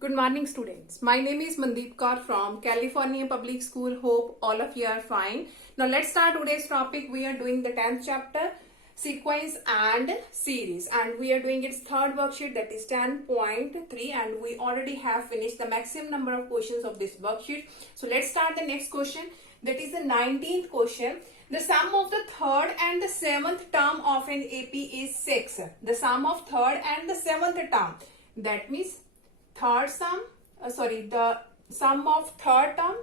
Good morning, students. My name is Mandeep Kaur from California Public School. Hope all of you are fine. Now let's start today's topic. We are doing the 10th chapter, sequence and series, and we are doing its third worksheet, that is 10.3, and we already have finished the maximum number of questions of this worksheet. So let's start the next question. That is the 19th question. The sum of the third and the seventh term of an AP is 6. The sum of third and the seventh term. That means the sum of third term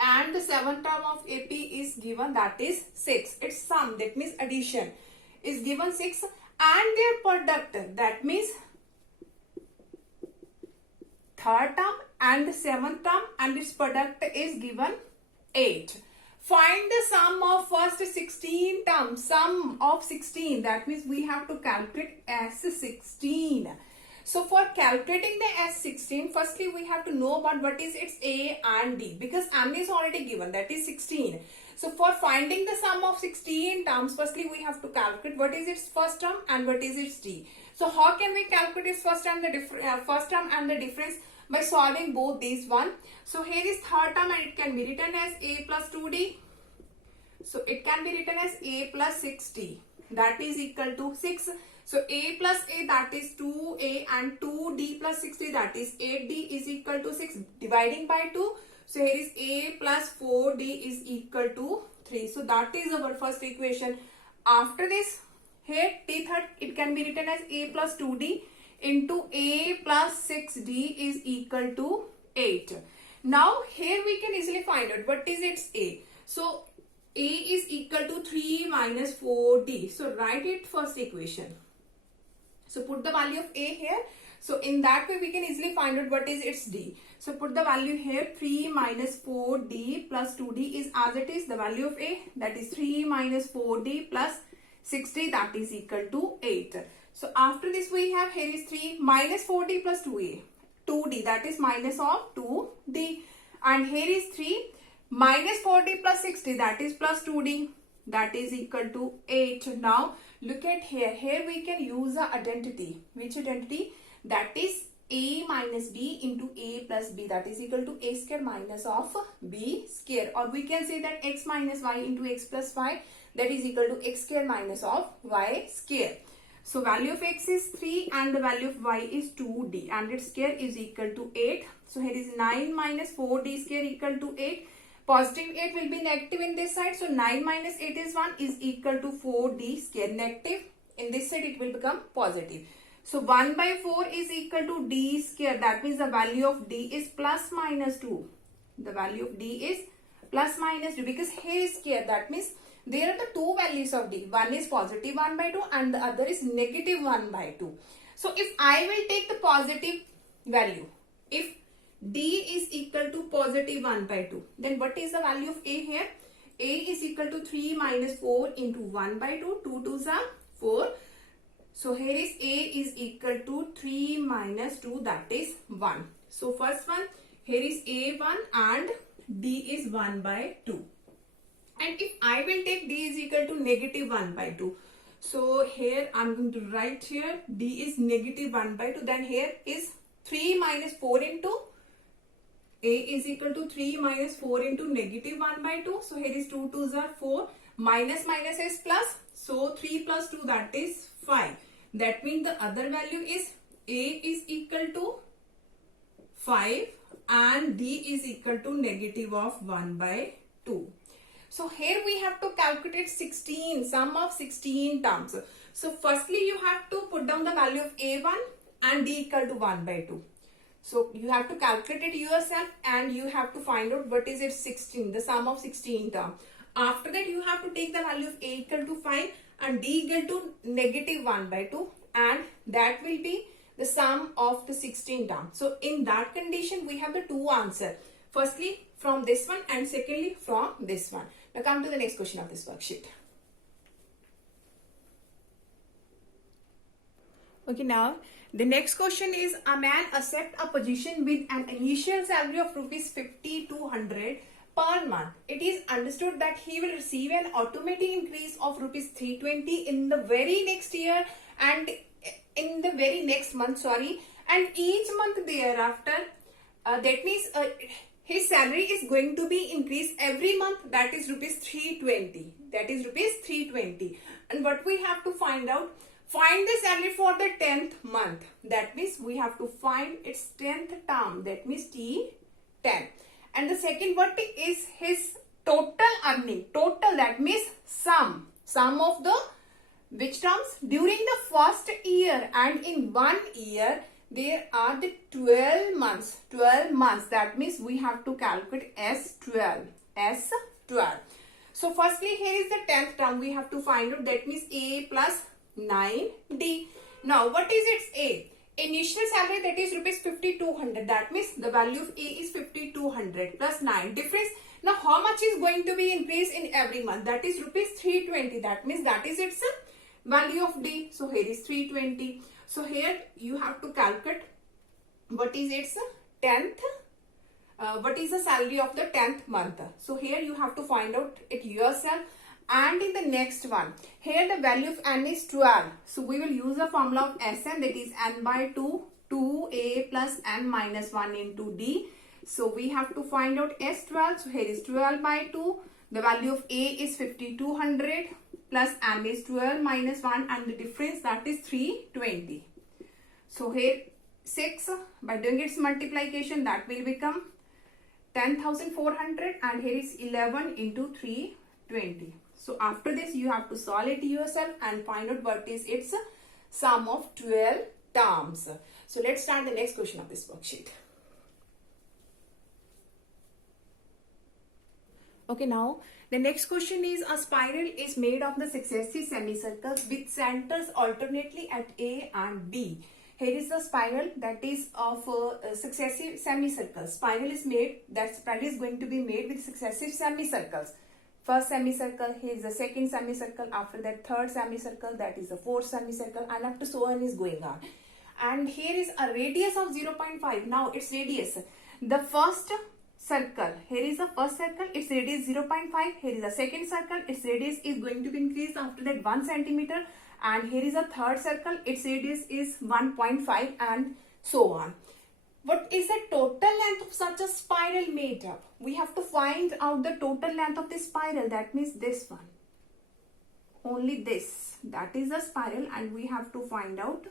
and the seventh term of AP is given, that is 6. Its sum, that means addition, is given 6, and their product, that means third term and the seventh term, and its product is given 8. Find the sum of first 16 terms. Sum of 16, that means we have to calculate as 16. So for calculating the S16, firstly we have to know about what is its A and D, because M is already given, that is 16. So for finding the sum of 16 terms, firstly we have to calculate what is its first term and what is its D. So how can we calculate its first term and the difference? By solving both these one. So here is third term and it can be written as A plus 2D. So it can be written as A plus 6D, that is equal to 6. So A plus A, that is 2A, and 2D plus 60, that is 8D, is equal to 6, dividing by 2. So here is A plus 4D is equal to 3. So that is our first equation. After this, here T3rd, it can be written as A plus 2D into A plus 6D is equal to 8. Now here we can easily find out what is its A. So A is equal to 3 minus 4D. So write it first equation. So put the value of A here. So in that way we can easily find out what is its D. So put the value here, 3 minus 4D plus 2D is as it is the value of A, that is 3 minus 4D plus 60, that is equal to 8. So after this we have, here is 3 minus 4D plus 2D, that is minus of 2D, and here is 3 minus 4D plus 60, that is plus 2D, that is equal to 8. Now look at here. Here we can use the identity. Which identity? That is A minus B into A plus B, that is equal to A square minus of B square. Or we can say that X minus Y into X plus Y, that is equal to X square minus of Y square. So value of X is 3 and the value of Y is 2D, and its square is equal to 8. So here is 9 minus 4D square equal to 8. Positive 8 will be negative in this side. So 9 minus 8 is 1 is equal to 4D square. Negative in this side it will become positive. So 1 by 4 is equal to D square. That means the value of D is plus minus 2. The value of D is plus minus 2 because here is square. That means there are the two values of D. One is positive 1 by 2 and the other is negative 1 by 2. So if I will take the positive value, if D is equal to positive 1 by 2. Then what is the value of A here? A is equal to 3 minus 4 into 1 by 2. 2 2s are 4. So here is A is equal to 3 minus 2, that is 1. So first one, here is A1 and D is 1 by 2. And if I will take D is equal to negative 1 by 2. So here I am going to write here D is negative 1 by 2. Then here is 3 minus 4 into A is equal to 3 minus 4 into negative 1 by 2. So here is 2 2s are 4. Minus minus is plus. So 3 plus 2, that is 5. That means the other value is A is equal to 5 and D is equal to negative of 1 by 2. So here we have to calculate 16, sum of 16 terms. So firstly you have to put down the value of A1 and D equal to 1 by 2. So you have to calculate it yourself and you have to find out what is it 16, the sum of 16 term. After that you have to take the value of A equal to 5 and D equal to negative 1 by 2, and that will be the sum of the 16 term. So in that condition we have the two answers. Firstly from this one and secondly from this one. Now come to the next question of this worksheet. Okay, now the next question is, a man accept a position with an initial salary of rupees 5,200 per month. It is understood that he will receive an automatic increase of rupees 320 in the very next year and in the very next month, and each month thereafter, that means his salary is going to be increased every month, that is rupees 320. That is rupees 320. And what we have to find out? Find the salary for the 10th month. That means we have to find its 10th term. That means T10. And the second, what is his total earning? Total, that means sum. Sum of the which terms? During the first year, and in 1 year, there are the 12 months. 12 months. That means we have to calculate S12. S12. So firstly, here is the 10th term. We have to find out. That means A plus 9D. Now, what is its A? Initial salary, that is rupees 5200. That means the value of A is 5200 plus 9. Difference. Now, how much is going to be increased in every month? That is rupees 320. That means that is its value of D. So here is 320. So here you have to calculate what is its 10th. What is the salary of the 10th month? So here you have to find out it yourself. And in the next one, here the value of N is 12. So we will use the formula of Sn, that is N by 2, 2A plus N minus 1 into D. So we have to find out S12. So here is 12 by 2. The value of A is 5200 plus N is 12 minus 1, and the difference, that is 320. So here 6, by doing its multiplication, that will become 10,400, and here is 11 into 320. So after this, you have to solve it yourself and find out what is its sum of 12 terms. So let's start the next question of this worksheet. Okay, now the next question is, a spiral is made of the successive semicircles with centers alternately at A and B. Here is the spiral that is of successive semicircles. Spiral is made, that spiral is going to be made with successive semicircles. First semicircle, here is the second semicircle, after that third semicircle, that is the fourth semicircle, and up to so on is going on. And here is a radius of 0.5. Now its radius, the first circle, here is the first circle, its radius 0.5. Here is the second circle, its radius is going to be increased after that 1 centimeter. And here is a third circle, its radius is 1.5, and so on. What is the total length of such a spiral made up? We have to find out the total length of this spiral. That means this one. Only this. That is the spiral, and we have to find out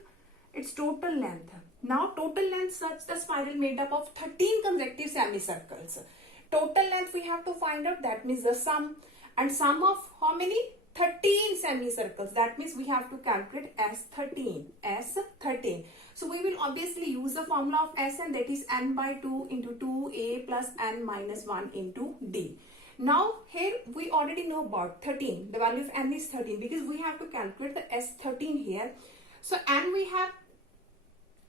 its total length. Now, total length such the spiral made up of 13 consecutive semicircles. Total length we have to find out. That means the sum. And sum of how many? 13 semicircles. That means we have to calculate S13. S13. So we will obviously use the formula of Sn, that is N by 2 into 2A plus N minus 1 into D. Now here we already know about 13. The value of N is 13 because we have to calculate the S13 here. So N we have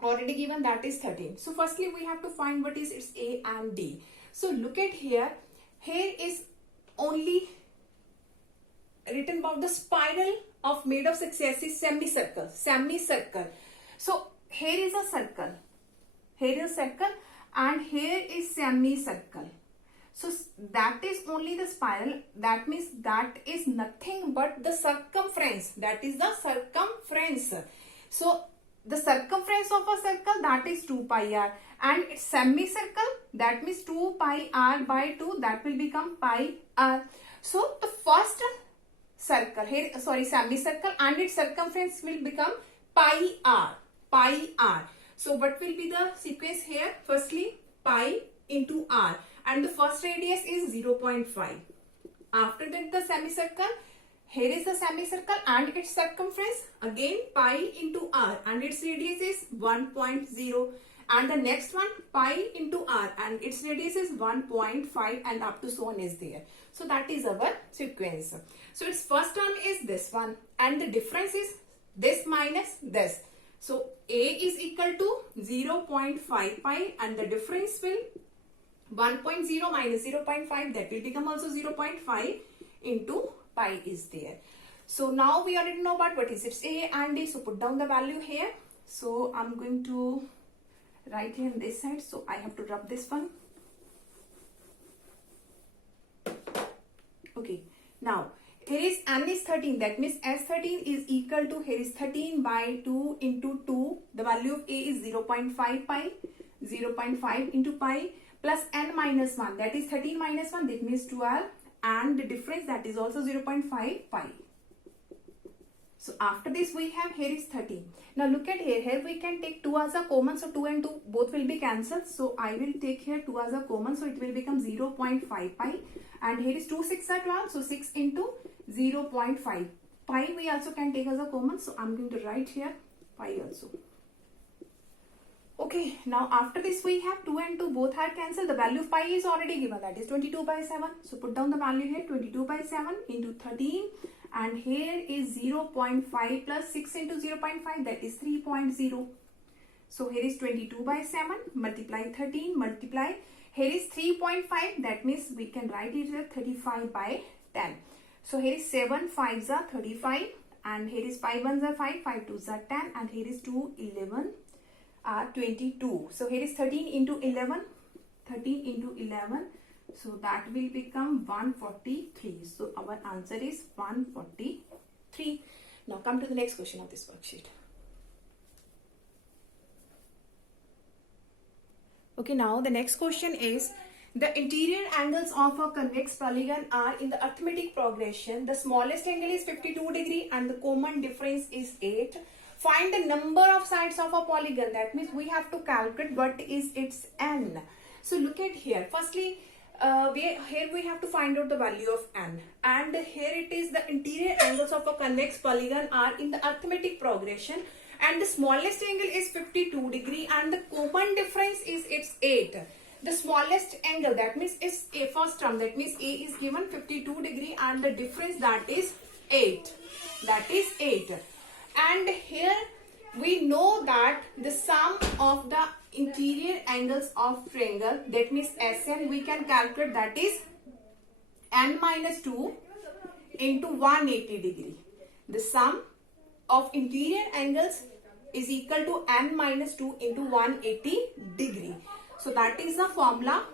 already given, that is 13. So firstly we have to find what is its A and D. So look at here. Here is only written about the spiral of made of successive semicircle. So here is a circle, here is a circle, and here is semicircle. So that is only the spiral. That means that is nothing but the circumference. That is the circumference. So the circumference of a circle, that is 2 pi r, and its semicircle, that means 2 pi r by 2, that will become pi r. So the first circle here, semicircle, and its circumference will become pi r. So what will be the sequence here? Firstly, pi into r, and the first radius is 0.5. After that, the semicircle, here is the semicircle and its circumference, again pi into r, and its radius is 1.0. And the next one, pi into r, and its radius is 1.5, and up to so on is there. So that is our sequence. So its first term is this one, and the difference is this minus this. So A is equal to 0.5 pi, and the difference will 1.0 minus 0.5, that will become also 0.5 into pi is there. So now we already know about what is its A and D. So put down the value here. So I'm going to write here on this side. So I have to rub this one. Okay. Now here is n is 13, that means S13 is equal to, here is 13 by 2 into 2, the value of A is 0.5 pi, 0.5 into pi plus n minus 1, that is 13 minus 1, that means 12, and the difference, that is also 0.5 pi. So after this we have, here is 13. Now look at here we can take 2 as a common, so 2 and 2 both will be cancelled. So I will take here 2 as a common, so it will become 0.5 pi, and here is 2 6 are 12, so 6 into 0.5. Pi we also can take as a common, so I'm going to write here pi also. Okay, now after this we have 2 and 2 both are cancelled. The value of pi is already given, that is 22 by 7. So put down the value here, 22 by 7 into 13, and here is 0.5 plus 6 into 0.5, that is 3.0. So here is 22 by 7 multiply 13 multiply, here is 3.5, that means we can write it as 35 by 10. So here is 7 5s are 35, and here is 5 1s are 5, 5 2s are 10, and here is 2 11 are 22. So here is 13 into 11, 13 into 11, so that will become 143. So our answer is 143. Now come to the next question of this worksheet. Okay, now the next question is, the interior angles of a convex polygon are in the arithmetic progression. The smallest angle is 52 degree and the common difference is 8. Find the number of sides of a polygon. That means we have to calculate what is its n. So look at here. Firstly, here we have to find out the value of n, and here it is, the interior angles of a convex polygon are in the arithmetic progression, and the smallest angle is 52 degree and the common difference is its 8. The smallest angle, that means is a first term, that means A is given 52 degree and the difference, that is 8. That is 8. And here we know that the sum of the interior angles of triangle, that means SN, we can calculate, that is n minus 2 into 180 degree. The sum of interior angles is equal to n minus 2 into 180 degree. So that is the formula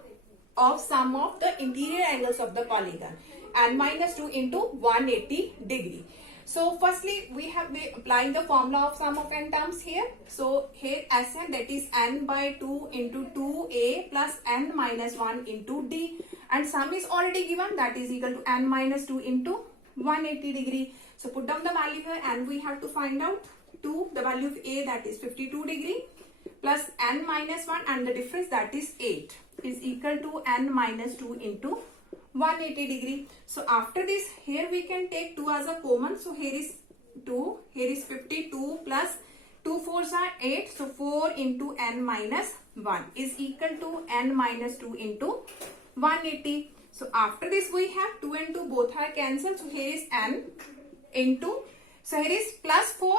of sum of the interior angles of the polygon, n minus 2 into 180 degree. So firstly we have been applying the formula of sum of n terms here. So here Sn, that is n by 2 into 2a plus n minus 1 into d, and sum is already given, that is equal to n minus 2 into 180 degree. So put down the value here and we have to find out 2, the value of a, that is 52 degree plus n minus 1, and the difference, that is 8, is equal to n minus 2 into 180 degree. So after this, here we can take 2 as a common. So here is 2, here is 52 plus 2 4s are 8. So 4 into n minus 1 is equal to n minus 2 into 180. So after this we have 2 and 2 both are cancelled. So here is n into, so here is plus 4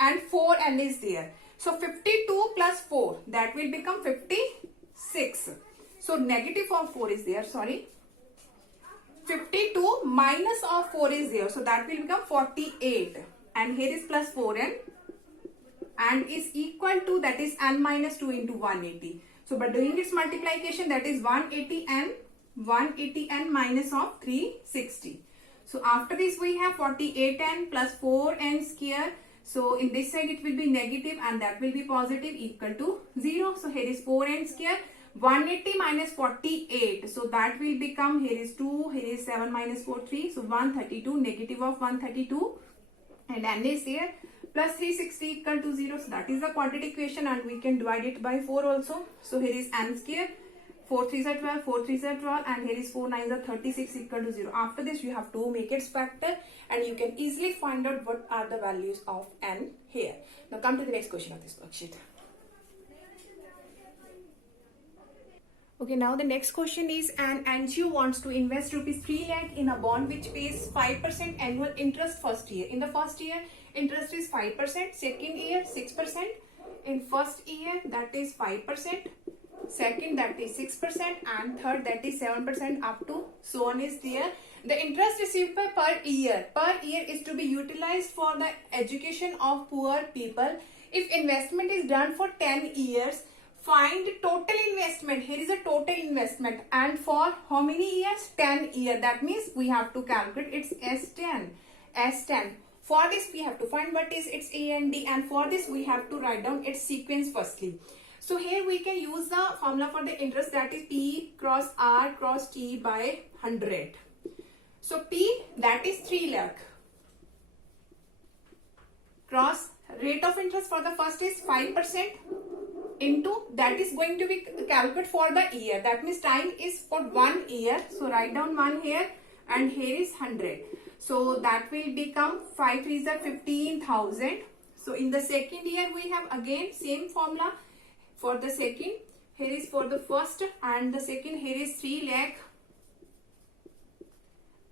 and 4n is there. So 52 plus 4, that will become 56. So negative of 4 is there, sorry. 52 minus of 4 is there, so that will become 48, and here is plus 4n and is equal to, that is n minus 2 into 180. So by doing its multiplication, that is 180n minus of 360. So after this we have 48n plus 4n square. So in this side it will be negative and that will be positive, equal to 0. So here is 4n square. 180 minus 48, so that will become, here is 2, here is 7 minus 4 3, so 132, negative of 132, and n is there, plus 360 equal to 0. So that is the quadratic equation and we can divide it by 4 also. So here is n square, 4 3s are 12, 4 3s are 12, and here is 4 9s are 36 equal to 0. After this you have to make its factor and you can easily find out what are the values of n here. Now come to the next question of this worksheet. Okay, now the next question is, an NGO wants to invest rupees 3 lakh in a bond which pays 5% annual interest first year. In the first year, interest is 5%, second year 6%, in first year that is 5%, second that is 6%, and third that is 7% up to so on is there. The interest received per year is to be utilized for the education of poor people. If investment is done for 10 years, Find total investment. Here is a total investment, and for how many years? 10 years. That means we have to calculate its S10. S10. For this we have to find what is its A and D, and for this we have to write down its sequence firstly. So here we can use the formula for the interest, that is P cross R cross T by 100. So P, that is 3 lakh, cross rate of interest for the first is 5%, into that is going to be calculated for the year. That means time is for 1 year. So write down 1 here, and here is 100. So that will become 5 3s are 15,000. So in the second year we have again same formula for the second. Here is for the first, and the second here is 3 lakh,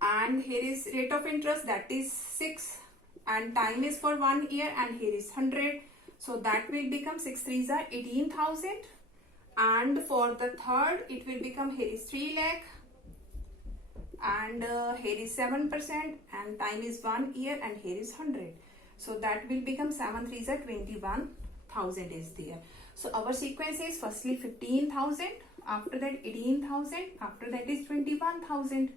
and here is rate of interest, that is 6, and time is for 1 year, and here is 100. So that will become 6 3s are 18,000, and for the third it will become, here is 3 lakh, and here is 7%, and time is 1 year, and here is 100. So that will become 7 3s are 21,000 is there. So our sequence is firstly 15,000, after that 18,000, after that is 21,000.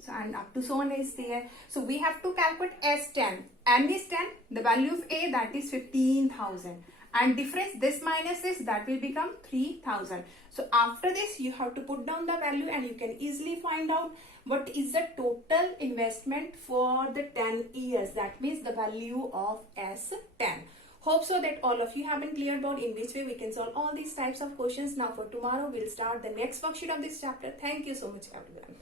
So and up to so on is there. So we have to calculate S10. M is 10, the value of A, that is 15,000. And difference, this minus this, that will become 3,000. So after this you have to put down the value, and you can easily find out what is the total investment for the 10 years. That means the value of S10. Hope so that all of you have been clear about in which way we can solve all these types of questions. Now for tomorrow we'll start the next worksheet of this chapter. Thank you so much everyone.